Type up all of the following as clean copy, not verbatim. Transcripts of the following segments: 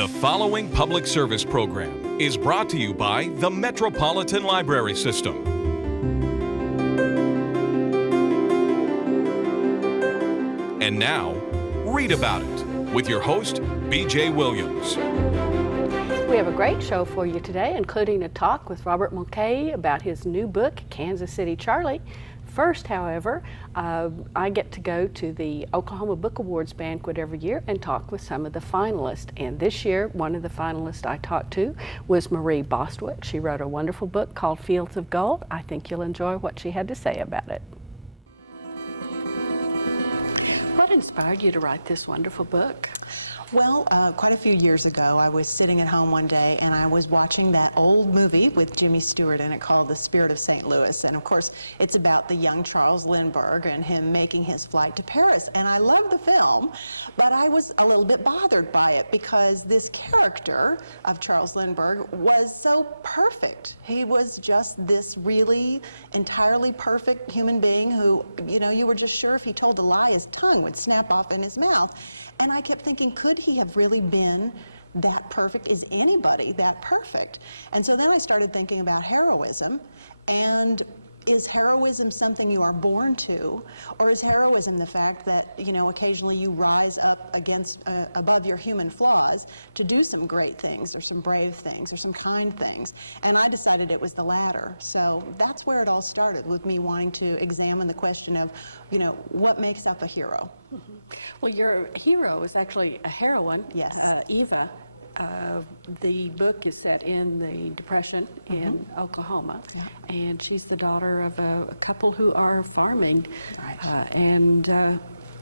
The following public service program is brought to you by the Metropolitan Library System. And now, Read About It with your host, B.J. Williams. We have a great show for you today, including a talk with Robert Mulcahy about his new book, Kansas City Charlie. First, however, I get to go to the Oklahoma Book Awards banquet every year and talk with some of the finalists. And this year, one of the finalists I talked to was Marie Bostwick. She wrote a wonderful book called Fields of Gold. I think you'll enjoy what she had to say about it. What inspired you to write this wonderful book? Well, quite a few years ago, I was sitting at home one day and I was watching that old movie with Jimmy Stewart in it called The Spirit of St. Louis. And of course, it's about the young Charles Lindbergh and him making his flight to Paris. And I loved the film, but I was a little bit bothered by it because this character of Charles Lindbergh was so perfect. He was just this really entirely perfect human being who, you were just sure if he told a lie, his tongue would snap off in his mouth. And I kept thinking, could he have really been that perfect? Is anybody that perfect? And so then I started thinking about heroism, and is heroism something you are born to, or is heroism the fact that, occasionally you rise up against, above your human flaws to do some great things, or some brave things, or some kind things? And I decided it was the latter. So that's where it all started, with me wanting to examine the question of, what makes up a hero? Mm-hmm. Well, your hero is actually a heroine, yes. Eva. The book is set in the Depression in Oklahoma, and she's the daughter of a couple who are farming, and an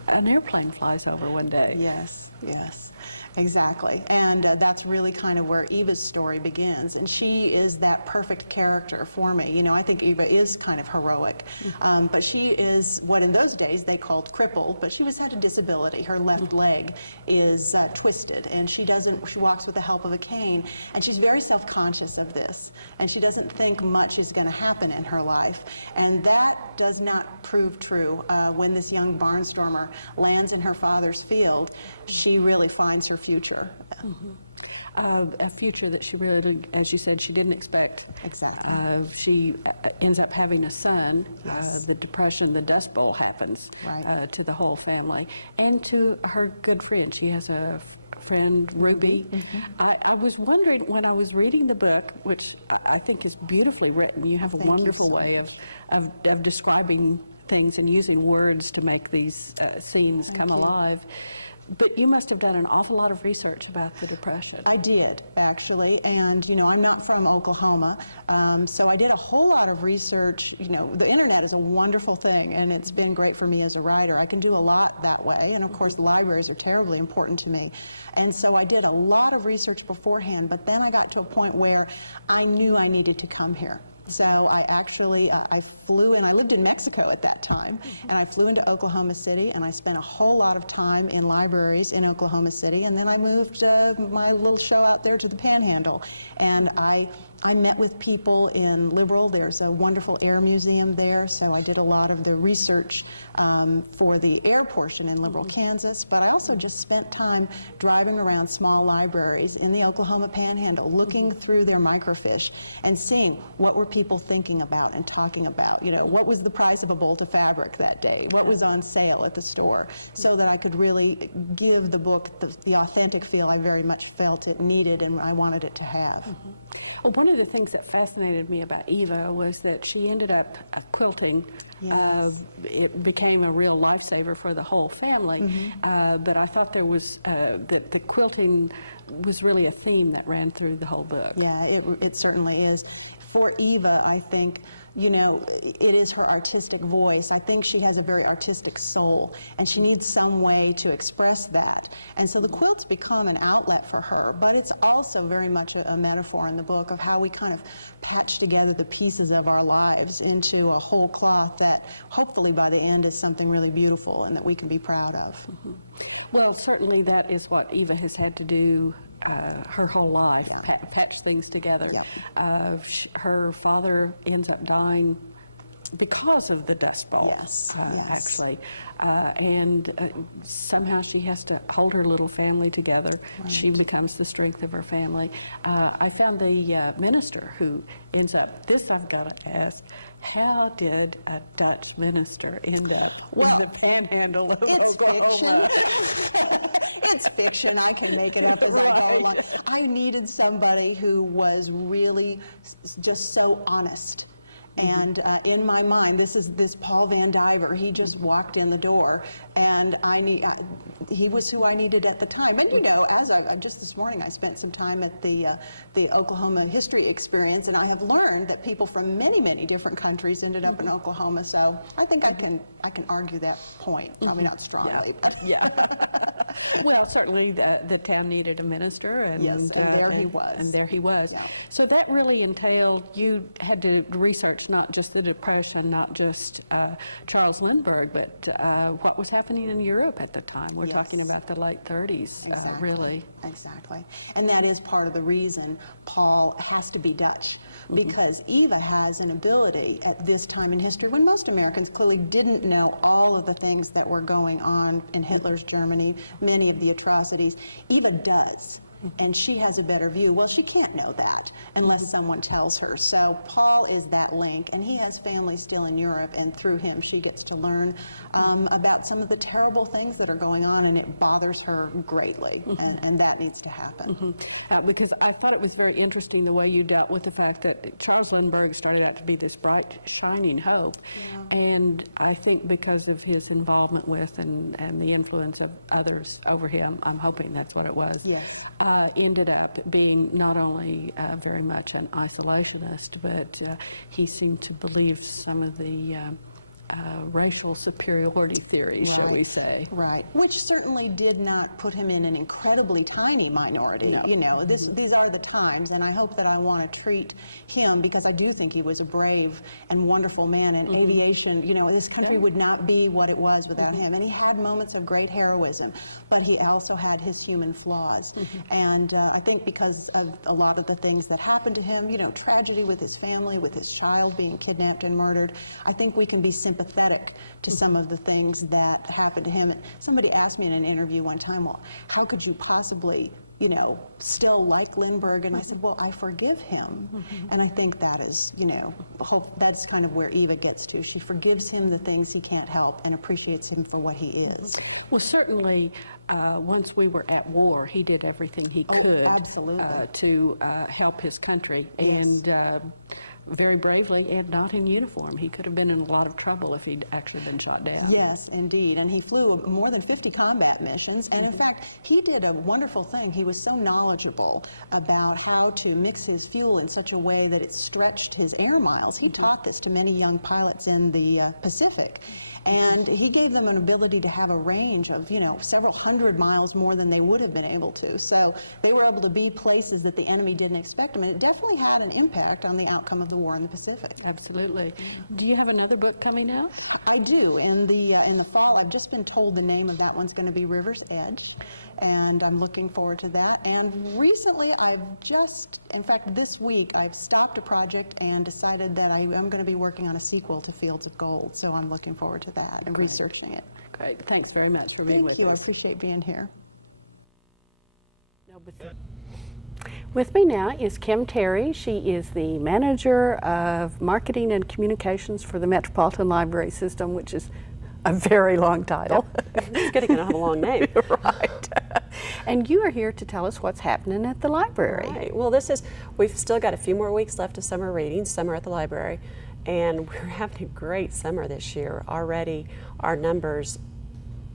airplane flies over one day. Yes, yes, exactly. And that's really kind of where Eva's story begins. And she is that perfect character for me. I think Eva is kind of heroic, but she is what in those days they called crippled, but she had a disability. Her left leg is twisted, and she walks with the help of a cane, and she's very self-conscious of this, and she doesn't think much is going to happen in her life. And that does not prove true. When this young barnstormer lands in her father's field, she really finds her future. A future that she really, as you said, she didn't expect. Exactly. She ends up having a son. Yes. The Depression, the Dust Bowl happens to the whole family, and to her good friend. She has a friend, Ruby. I was wondering when I was reading the book, which I think is beautifully written. You have a wonderful way of describing things and using words to make these scenes come alive. But you must have done an awful lot of research about the Depression. I did, actually, and I'm not from Oklahoma, so I did a whole lot of research. The internet is a wonderful thing, and it's been great for me as a writer. I can do a lot that way, and of course libraries are terribly important to me. And so I did a lot of research beforehand, but then I got to a point where I knew I needed to come here. So I actually, I flew in, I lived in Mexico at that time, and I flew into Oklahoma City, and I spent a whole lot of time in libraries in Oklahoma City, and then I moved my little show out there to the Panhandle. And I met with people in Liberal. There's a wonderful air museum there, so I did a lot of the research for the air portion in Liberal, Kansas, but I also just spent time driving around small libraries in the Oklahoma Panhandle, looking through their microfiche and seeing what were people thinking about and talking about. What was the price of a bolt of fabric that day? What was on sale at the store? So that I could really give the book the authentic feel I very much felt it needed and I wanted it to have. Well, one of the things that fascinated me about Eva was that she ended up quilting. Yes. It became a real lifesaver for the whole family, but I thought there was that the quilting was really a theme that ran through the whole book. Yeah, it certainly is. For Eva, I think, it is her artistic voice. I think she has a very artistic soul, and she needs some way to express that. And so the quilts become an outlet for her, but it's also very much a metaphor in the book of how we kind of patch together the pieces of our lives into a whole cloth that hopefully by the end is something really beautiful and that we can be proud of. Well, certainly that is what Eva has had to do her whole life, patch things together. Her father ends up dying because of the Dust Bowl. Yes, yes. Actually. Somehow she has to hold her little family together. Right. She becomes the strength of her family. I found the minister who ends up, this I've got to ask, how did a Dutch minister end up in the panhandle of Oklahoma? Fiction. It's fiction. I can make it up as I go along. I needed somebody who was really just so honest. And in my mind, this Paul Van Diver. He just walked in the door, and he was who I needed at the time. And you know, as I just this morning, I spent some time at the Oklahoma History Experience, and I have learned that people from many, many different countries ended up in Oklahoma. So I think I can argue that point. Probably not strongly, but yeah. Well, certainly the town needed a minister, and yes, and there he was. And there he was. Yeah. So that really entailed you had to research not just the Depression, not just Charles Lindbergh, but what was happening in Europe at the time. We're talking about the late 30s, exactly. Really. Exactly. And that is part of the reason Paul has to be Dutch. Because Eva has an ability at this time in history when most Americans clearly didn't know all of the things that were going on in Hitler's Germany, many of the atrocities. Eva does. And she has a better view. Well, she can't know that unless someone tells her. So Paul is that link, and he has family still in Europe, and through him she gets to learn about some of the terrible things that are going on, and it bothers her greatly, and that needs to happen. Because I thought it was very interesting the way you dealt with the fact that Charles Lindbergh started out to be this bright, shining hope, and I think because of his involvement with and the influence of others over him, I'm hoping that's what it was, ended up being not only very much an isolationist, but he seemed to believe some of the racial superiority theories, shall we say. Right, which certainly did not put him in an incredibly tiny minority. No. You know, these are the times, and I hope that I want to treat him, because I do think he was a brave and wonderful man, and aviation, you know, this country would not be what it was without him. And he had moments of great heroism, but he also had his human flaws. And I think because of a lot of the things that happened to him, you know, tragedy with his family, with his child being kidnapped and murdered, I think we can be sympathetic to some of the things that happened to him. Somebody asked me in an interview one time, well, how could you possibly, you know, still like Lindbergh? And I said, well, I forgive him. And I think that is, you know, that's kind of where Eva gets to. She forgives him the things he can't help and appreciates him for what he is. Well, certainly, once we were at war, he did everything he could to help his country. Yes. And very bravely, and not in uniform. He could have been in a lot of trouble if he'd actually been shot down. Yes, indeed. And he flew more than 50 combat missions. And in fact, he did a wonderful thing. He was so knowledgeable about how to mix his fuel in such a way that it stretched his air miles. He taught this to many young pilots in the Pacific. And he gave them an ability to have a range of, you know, several hundred miles more than they would have been able to. So they were able to be places that the enemy didn't expect them. And it definitely had an impact on the outcome of the war in the Pacific. Absolutely. Do you have another book coming out? I do. In the fall, I've just been told the name of that one's going to be River's Edge. And I'm looking forward to that. And recently, in fact, this week, I've stopped a project and decided that I am going to be working on a sequel to Fields of Gold. So I'm looking forward to that and researching it. Great. Thanks very much for being with us. Thank you. I appreciate being here. With me now is Kim Terry. She is the manager of marketing and communications for the Metropolitan Library System, which is a very long title. It's good to have a long name. Right. And you are here to tell us what's happening at the library. Right. Well, we've still got a few more weeks left of summer readings, summer at the library, and we're having a great summer this year. Already our numbers,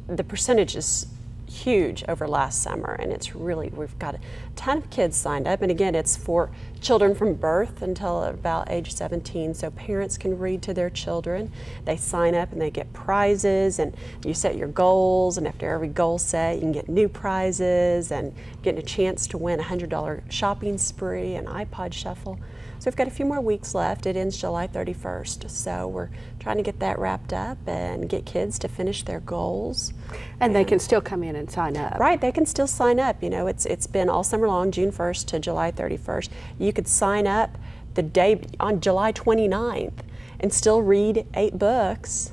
the percentage is huge over last summer, and we've got a ton of kids signed up, and again, it's for children from birth until about age 17, so parents can read to their children. They sign up and they get prizes, and you set your goals, and after every goal set, you can get new prizes and getting a chance to win a $100 shopping spree, an iPod shuffle. So we've got a few more weeks left. It ends July 31st. So we're trying to get that wrapped up and get kids to finish their goals. And they can still come in and sign up. Right, they can still sign up. You know, it's been all summer long, June 1st to July 31st. You could sign up the day on July 29th. and still read 8 books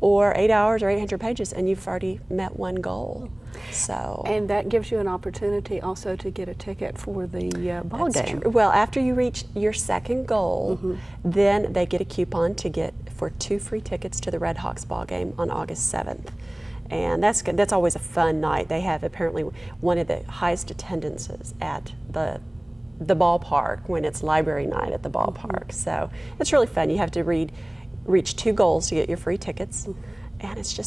or 8 hours or 800 pages, and you've already met one goal. So, and that gives you an opportunity also to get a ticket for the ball game. True. Well, after you reach your second goal, then they get a coupon to get for 2 free tickets to the Red Hawks ball game on August 7th. And that's good. That's always a fun night. They have apparently one of the highest attendances at the ballpark when it's library night at the ballpark. So it's really fun. You have to reach 2 goals to get your free tickets. And it's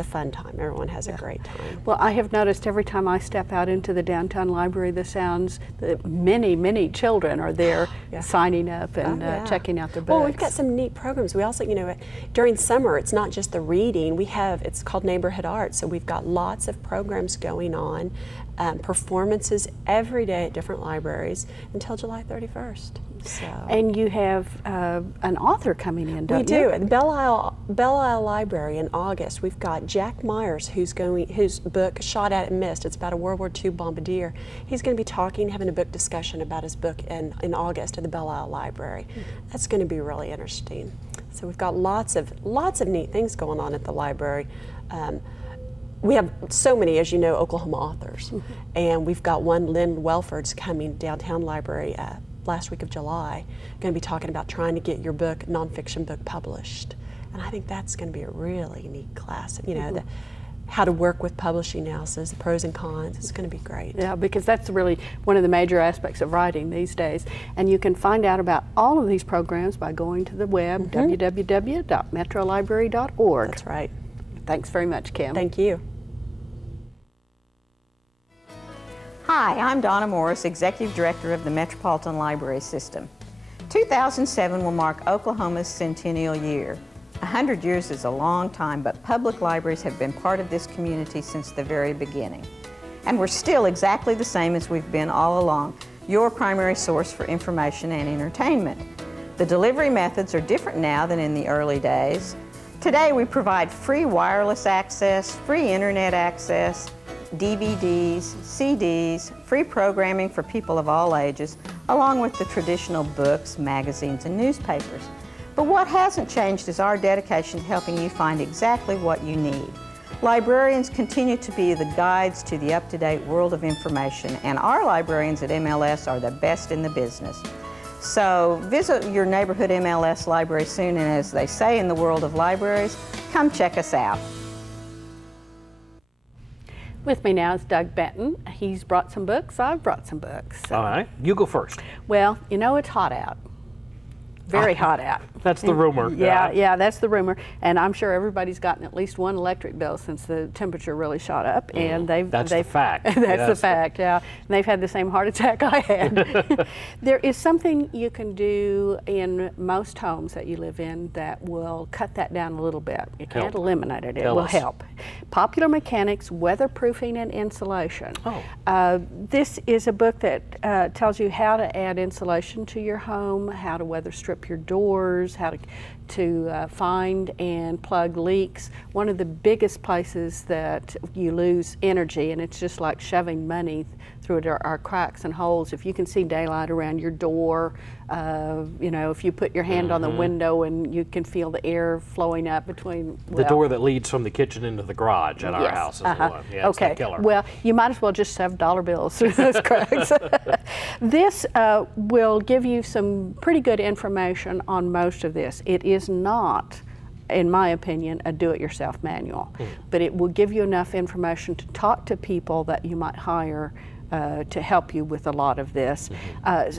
a fun time. Everyone has a great time. Well, I have noticed every time I step out into the downtown library, many children are there signing up and checking out their books. Well, we've got some neat programs. We also, during summer, it's not just the reading. It's called Neighborhood Arts. So we've got lots of programs going on, performances every day at different libraries until July 31st. So. And you have an author coming in, don't you? We do. At the Belle Isle Library in August, we've got Jack Myers, whose book, Shot at and Missed, it's about a World War II bombardier. He's going to be having a book discussion about his book in August at the Belle Isle Library. That's going to be really interesting. So we've got lots of neat things going on at the library. We have so many, as you know, Oklahoma authors. And we've got one, Lynn Welford's coming downtown library last week of July, going to be talking about trying to get your nonfiction book published. And I think that's going to be a really neat class. How to work with publishing houses, the pros and cons. It's going to be great. Yeah, because that's really one of the major aspects of writing these days. And you can find out about all of these programs by going to the web, www.metrolibrary.org. That's right. Thanks very much, Kim. Thank you. Hi, I'm Donna Morris, Executive Director of the Metropolitan Library System. 2007 will mark Oklahoma's centennial year. 100 years is a long time, but public libraries have been part of this community since the very beginning. And we're still exactly the same as we've been all along, your primary source for information and entertainment. The delivery methods are different now than in the early days. Today we provide free wireless access, free internet access, DVDs, CDs, free programming for people of all ages, along with the traditional books, magazines, and newspapers. But what hasn't changed is our dedication to helping you find exactly what you need. Librarians continue to be the guides to the up-to-date world of information, and our librarians at MLS are the best in the business. So visit your neighborhood MLS library soon, and as they say in the world of libraries, come check us out. With me now is Doug Benton. He's brought some books. I've brought some books. All right, you go first. Well, it's hot out. Very hot out. That's the rumor. Yeah, that's the rumor. And I'm sure everybody's gotten at least one electric bill since the temperature really shot up. And That's the fact. That's the fact, yeah. And they've had the same heart attack I had. There is something you can do in most homes that you live in that will cut that down a little bit. You can't eliminate it. It will help. Popular Mechanics, Weatherproofing and Insulation. This is a book that tells you how to add insulation to your home, how to weather strip your doors, how to find and plug leaks. One of the biggest places that you lose energy, and it's just like shoving money through our cracks and holes. If you can see daylight around your door, if you put your hand on the window and you can feel the air flowing up between the door that leads from the kitchen into the garage at our house is the one. Yeah, it's okay. the killer. Well, you might as well just shove dollar bills through those cracks. This will give you some pretty good information on most of this. It is not, in my opinion, a do-it-yourself manual, but it will give you enough information to talk to people that you might hire to help you with a lot of this.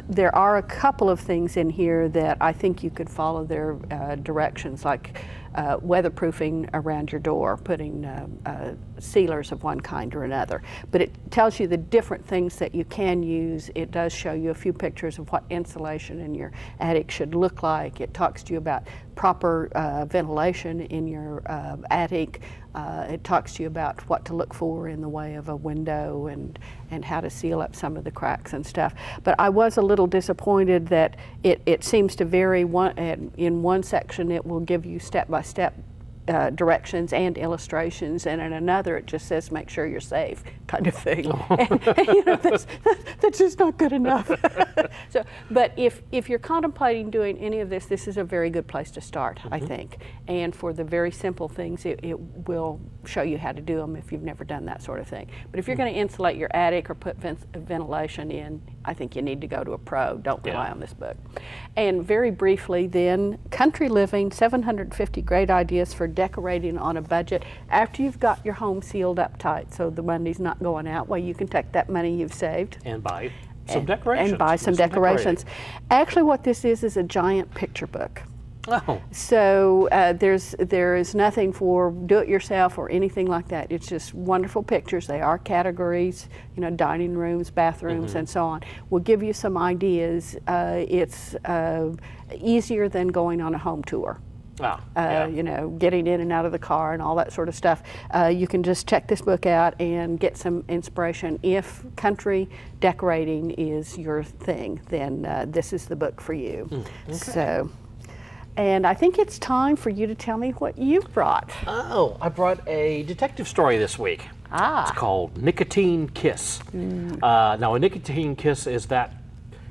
There are a couple of things in here that I think you could follow their directions, like weatherproofing around your door, putting sealers of one kind or another. But it tells you the different things that you can use. It does show you a few pictures of what insulation in your attic should look like. It talks to you about proper ventilation in your attic. It talks to you about what to look for in the way of a window and how to seal up some of the cracks and stuff. But I was a little disappointed that it seems to vary. In one section it will give you step-by-step directions and illustrations, and in another it just says make sure you're safe, kind of thing. And, that's just not good enough. So, but if you're contemplating doing any of this, this is a very good place to start, I think. And for the very simple things, it will show you how to do them if you've never done that sort of thing. But if you're going to insulate your attic or put ventilation in, I think you need to go to a pro. Don't rely on this book. And very briefly then, Country Living, 750 Great Ideas for Decorating on a Budget. After you've got your home sealed up tight so the money's not going out, well, you can take that money you've saved And buy some decorations. and buy some decorations. Actually, what this is a giant picture book. Oh, So there is nothing for do-it-yourself or anything like that. It's just wonderful pictures. They are categories, you know, dining rooms, bathrooms, and so on. We'll give you some ideas. It's easier than going on a home tour. You know, getting in and out of the car and all that sort of stuff. You can just check this book out and get some inspiration. If country decorating is your thing, then this is the book for you. Okay. So. And I think it's time for you to tell me what you've brought. Oh, I brought a detective story this week. It's called Nicotine Kiss. Now, a nicotine kiss is that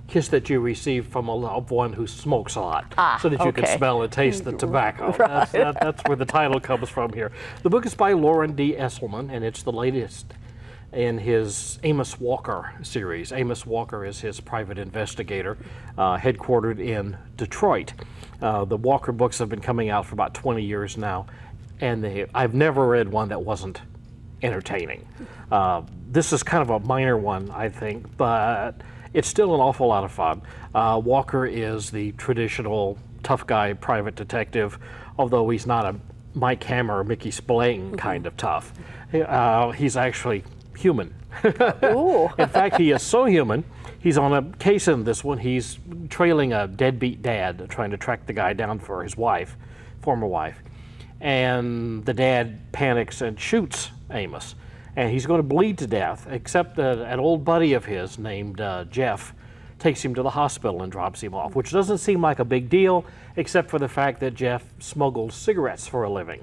kiss that you receive from a loved one who smokes a lot, so that you can smell and taste the tobacco. That's where the title comes from here. The book is by Lauren D. Esselman, and it's the latest in his Amos Walker series. Amos Walker is his private investigator, headquartered in Detroit. The Walker books have been coming out for about 20 years now, and I've never read one that wasn't entertaining. This is kind of a minor one, I think, but it's still an awful lot of fun. Walker is the traditional tough guy private detective, although he's not a Mike Hammer or Mickey Spillane kind of tough. He's actually human. In fact, he is so human, he's on a case in this one. He's trailing a deadbeat dad, trying to track the guy down for his wife, former wife. And the dad panics and shoots Amos. And he's going to bleed to death, except that an old buddy of his named Jeff takes him to the hospital and drops him off, which doesn't seem like a big deal, except for the fact that Jeff smuggles cigarettes for a living,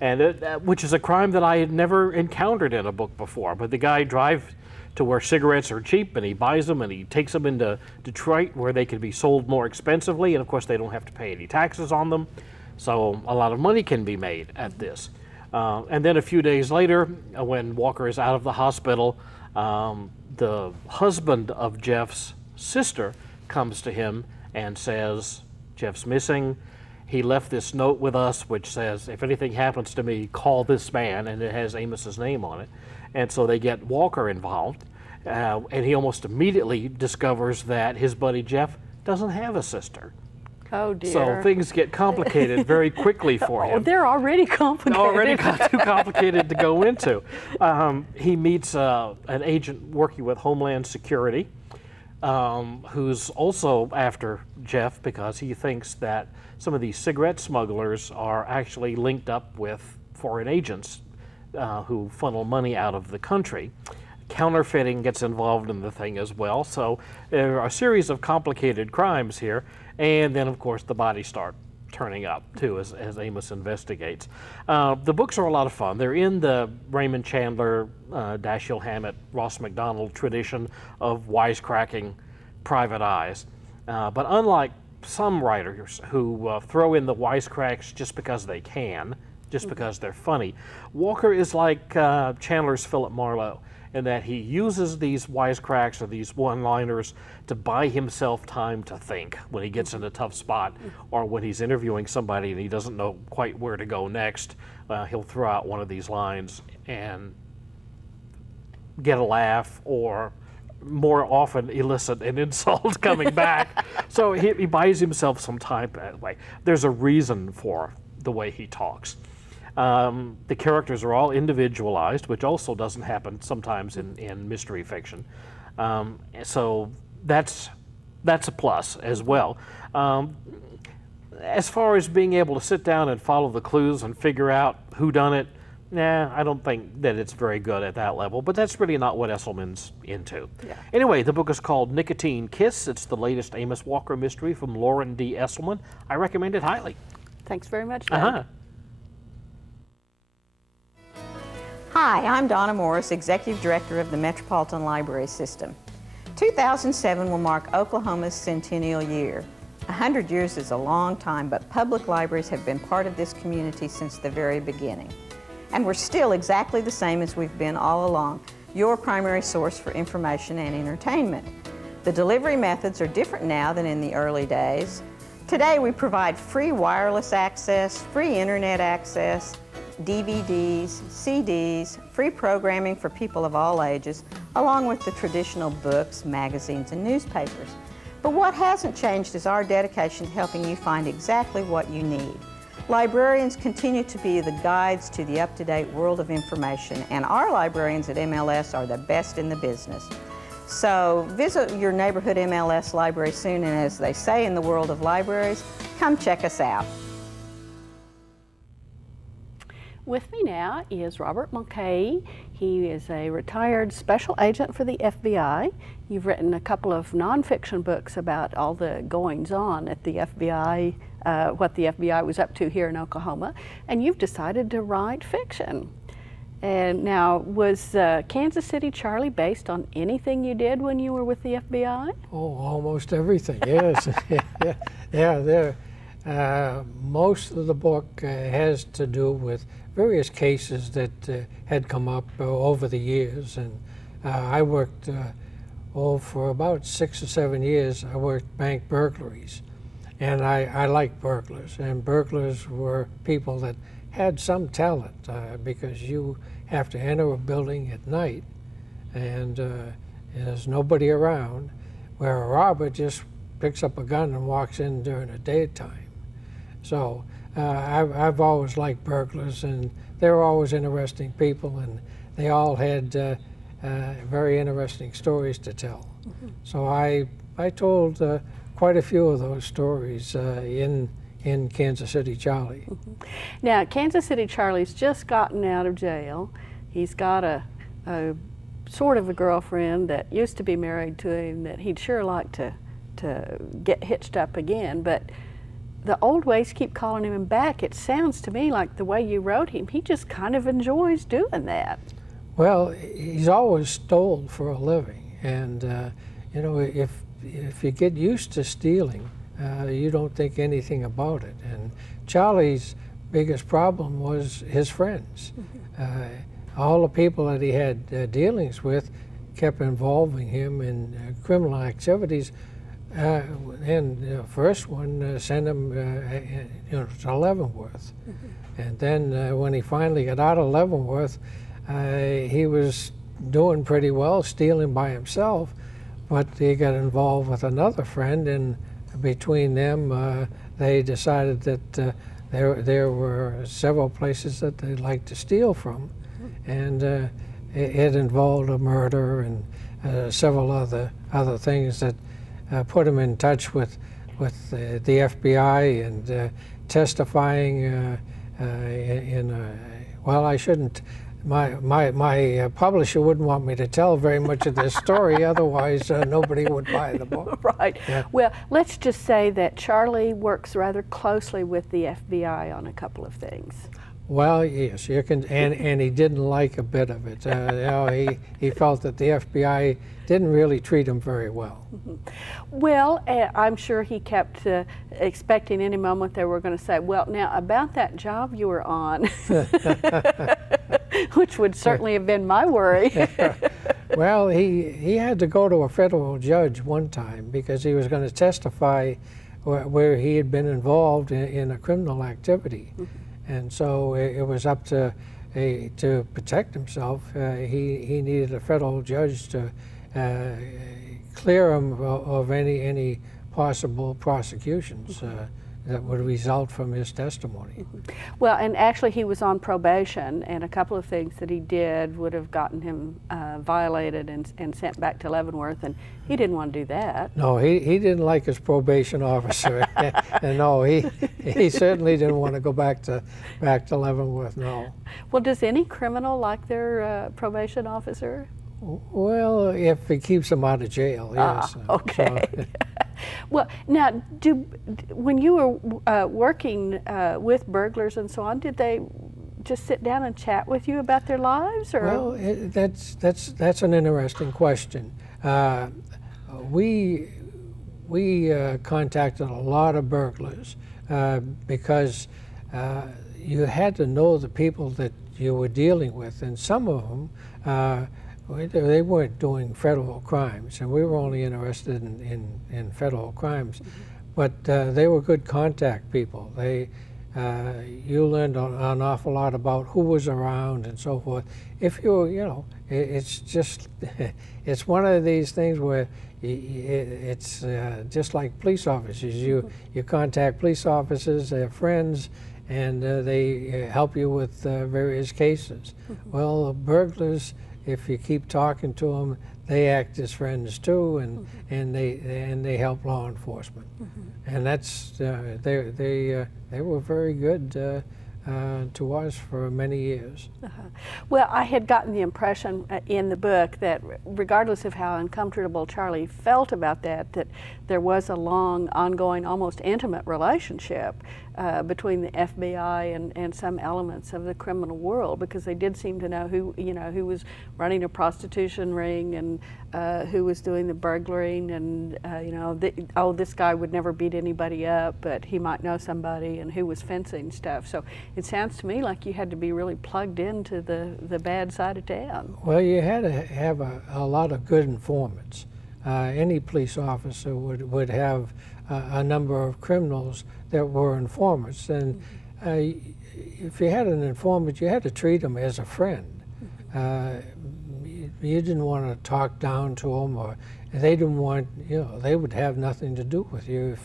and which is a crime that I had never encountered in a book before. But the guy drives to where cigarettes are cheap, and he buys them, and he takes them into Detroit where they can be sold more expensively, and of course they don't have to pay any taxes on them, so a lot of money can be made at this. And then a few days later, when Walker is out of the hospital, the husband of Jeff's sister comes to him and says, Jeff's missing. He left this note with us which says, if anything happens to me, call this man, and it has Amos's name on it. And so they get Walker involved, and he almost immediately discovers that his buddy Jeff doesn't have a sister. Oh dear. So things get complicated very quickly for him. They're already complicated. Already too complicated to go into. He meets an agent working with Homeland Security, who's also after Jeff because he thinks that some of these cigarette smugglers are actually linked up with foreign agents who funnel money out of the country. Counterfeiting gets involved in the thing as well. So there are a series of complicated crimes here. And then, of course, the bodies start turning up, too, as Amos investigates. The books are a lot of fun. They're in the Raymond Chandler, Dashiell Hammett, Ross MacDonald tradition of wisecracking private eyes. But unlike some writers who throw in the wisecracks just because they can, just because they're funny, Walker is like Chandler's Philip Marlowe, in that he uses these wisecracks or these one-liners to buy himself time to think when he gets in a tough spot, or when he's interviewing somebody and he doesn't know quite where to go next. He'll throw out one of these lines and get a laugh, or more often elicit an insult coming back. So he buys himself some time that way. There's a reason for the way he talks. The characters are all individualized, which also doesn't happen sometimes in mystery fiction. So that's a plus as well. As far as being able to sit down and follow the clues and figure out who done it, I don't think that it's very good at that level, but that's really not what Esselman's into. Yeah. Anyway, the book is called Nicotine Kiss. It's the latest Amos Walker mystery from Lauren D. Esselman. I recommend it highly. Thanks very much, Doug. Hi, I'm Donna Morris, Executive Director of the Metropolitan Library System. 2007 will mark Oklahoma's centennial year. 100 years is a long time, but public libraries have been part of this community since the very beginning. And we're still exactly the same as we've been all along, your primary source for information and entertainment. The delivery methods are different now than in the early days. Today we provide free wireless access, free internet access, DVDs, CDs, free programming for people of all ages, along with the traditional books, magazines, and newspapers. But what hasn't changed is our dedication to helping you find exactly what you need. Librarians continue to be the guides to the up-to-date world of information, and our librarians at MLS are the best in the business. So visit your neighborhood MLS library soon, and as they say in the world of libraries, come check us out. With me now is Robert Mulcahy. He is a retired special agent for the FBI. You've written a couple of nonfiction books about all the goings-on at the FBI, what the FBI was up to here in Oklahoma, and you've decided to write fiction. And now, was Kansas City Charlie based on anything you did when you were with the FBI? Oh, almost everything, yes. Yeah, most of the book has to do with various cases that had come up over the years. And I worked, for about 6 or 7 years, I worked bank burglaries. And I liked burglars. And burglars were people that had some talent because you have to enter a building at night and there's nobody around, where a robber just picks up a gun and walks in during the daytime. So I've always liked burglars, and they were always interesting people, and they all had very interesting stories to tell. Mm-hmm. So I told quite a few of those stories in Kansas City Charlie. Mm-hmm. Now, Kansas City Charlie's just gotten out of jail. He's got a sort of a girlfriend that used to be married to him that he'd sure like to get hitched up again, but the old ways keep calling him back. It sounds to me like the way you wrote him, he just kind of enjoys doing that. Well, he's always stole for a living, and you know, if you get used to stealing, you don't think anything about it. And Charlie's biggest problem was his friends. Mm-hmm. All the people that he had dealings with kept involving him in criminal activities. And the first one sent him to Leavenworth. Mm-hmm. And then when he finally got out of Leavenworth, he was doing pretty well, stealing by himself, but he got involved with another friend, and between them they decided that there were several places that they'd like to steal from. Mm-hmm. And it involved a murder and several other things that put him in touch with the FBI and testifying well, I shouldn't. My publisher wouldn't want me to tell very much of this story, otherwise nobody would buy the book. Right. Yeah. Well, let's just say that Charlie works rather closely with the FBI on a couple of things. Well, yes, you can, and he didn't like a bit of it. He felt that the FBI didn't really treat him very well. Mm-hmm. Well, I'm sure he kept expecting any moment they were going to say, well, now about that job you were on, which would certainly have been my worry. Well, he had to go to a federal judge one time because he was going to testify where he had been involved in a criminal activity. Mm-hmm. And so it was up to protect himself. He needed a federal judge to clear him of any possible prosecutions that would result from his testimony. Mm-hmm. Well, and actually he was on probation, and a couple of things that he did would have gotten him violated and sent back to Leavenworth, and he didn't want to do that. No, he didn't like his probation officer. And no, he certainly didn't want to go back to Leavenworth, no. Well, does any criminal like their probation officer? Well, if it keeps them out of jail, yes. Okay. So. Well, now, when you were working with burglars and so on, did just sit down and chat with you about their lives, or? Well, that's an interesting question. We contacted a lot of burglars because you had to know the people that you were dealing with, and some of them they weren't doing federal crimes, and we were only interested in federal crimes, but they were good contact people. You learned an awful lot about who was around and so forth. If it's just, it's one of these things where it's just like police officers. You contact police officers, their friends, and they help you with various cases. Well, burglars, if you keep talking to them, they act as friends too, and they help law enforcement. And that's they were very good to us for many years. Well, I had gotten the impression in the book that regardless of how uncomfortable Charlie felt about that there was a long, ongoing, almost intimate relationship between the FBI and some elements of the criminal world, because they did seem to know who was running a prostitution ring and who was doing the burglaring, and this guy would never beat anybody up, but he might know somebody, and who was fencing stuff. So it sounds to me like you had to be really plugged into the bad side of town. Well, you had to have a lot of good informants. Any police officer would have a number of criminals that were informants, and if you had an informant, you had to treat them as a friend. You didn't want to talk down to them, or they didn't want, they would have nothing to do with you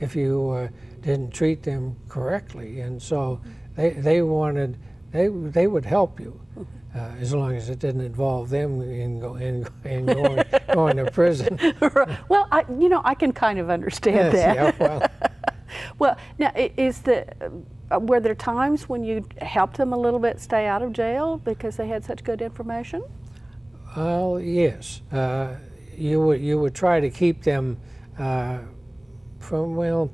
if you didn't treat them correctly, and so they would help you. As long as it didn't involve them in going to prison. Well, I can kind of understand that. Yeah, well. Well, now, were there times when you helped them a little bit stay out of jail because they had such good information? Well, yes. You would try to keep them from, well,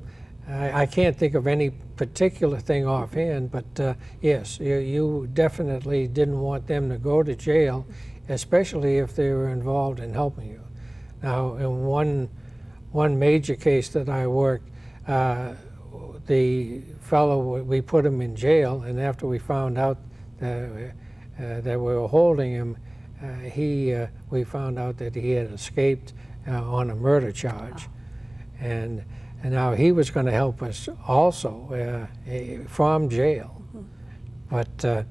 I can't think of any particular thing offhand, but yes, you definitely didn't want them to go to jail, especially if they were involved in helping you. Now, in one major case that I worked, the fellow, we put him in jail, and after we found out that we were holding him, we found out that he had escaped on a murder charge. And now he was going to help us also from jail. But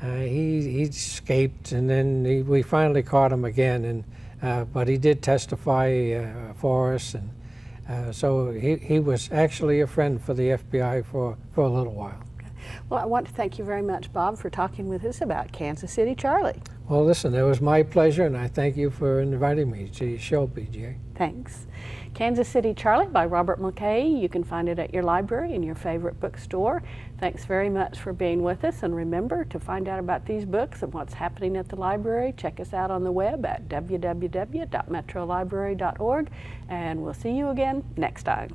he escaped, and then we finally caught him again. But he did testify for us, and so he was actually a friend for the FBI for a little while. Well, I want to thank you very much, Bob, for talking with us about Kansas City Charlie. Well, listen, it was my pleasure, and I thank you for inviting me to your show, BJ. Thanks. Kansas City Charlie by Robert Mulcahy. You can find it at your library and your favorite bookstore. Thanks very much for being with us, and remember, to find out about these books and what's happening at the library, check us out on the web at www.metrolibrary.org, and we'll see you again next time.